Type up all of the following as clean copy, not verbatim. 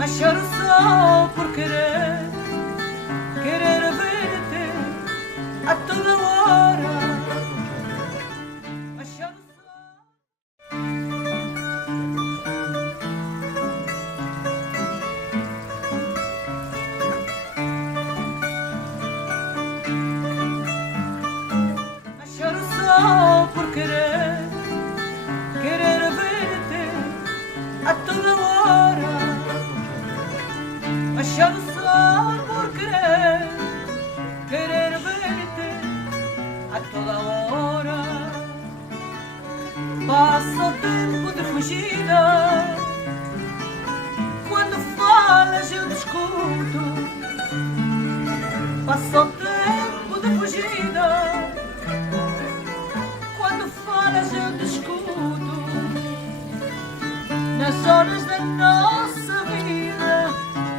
mas choro só por querer, querer verte a toda hora. Mas choro só. Mas choro só por querer, querer verte a toda hora. Mas choro só por querer, querer verte a toda hora. Passa o tempo de fugida, quando falas eu te escuto. Passa o tempo de fugida, quando falas eu te escuto. Nas horas da nossa vida,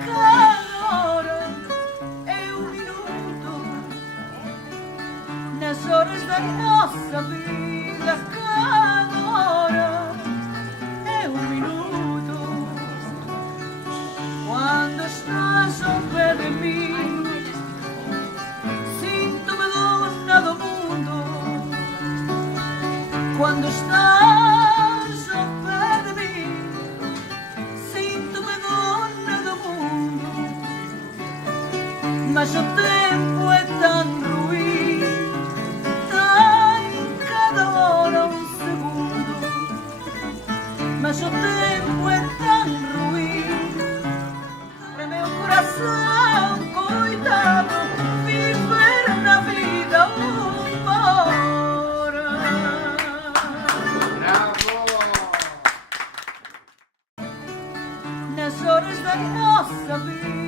cada hora é um minuto. Nas horas da nossa vida, cada hora é um minuto. Quando estás ao pé de mim, sinto-me dona do mundo. Quando estás ao pé de mim, sinto-me dona do mundo. Mas o tempo é tão ruim, tem cada hora um segundo. Mas o tempo é tão ruim para meu coração, coitado, viver na vida uma hora. Nas horas da nossa vida,